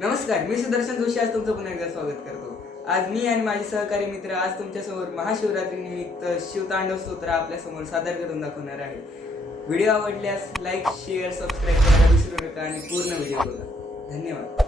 नमस्कार, मी सुदर्शन जोशी आज तुमचं पुन्हा एकदा स्वागत करतो। आज मी आणि माझे सहकारी मित्र आज तुमच्यासमोर महाशिवरात्री निमित्त शिवतांडव स्तोत्र आपल्या समोर सादर करून दाखवणार आहे। व्हिडिओ आवडल्यास लाईक, शेअर, सबस्क्राईब करायला विसरू नका आणि पूर्ण व्हिडिओ बघा। धन्यवाद।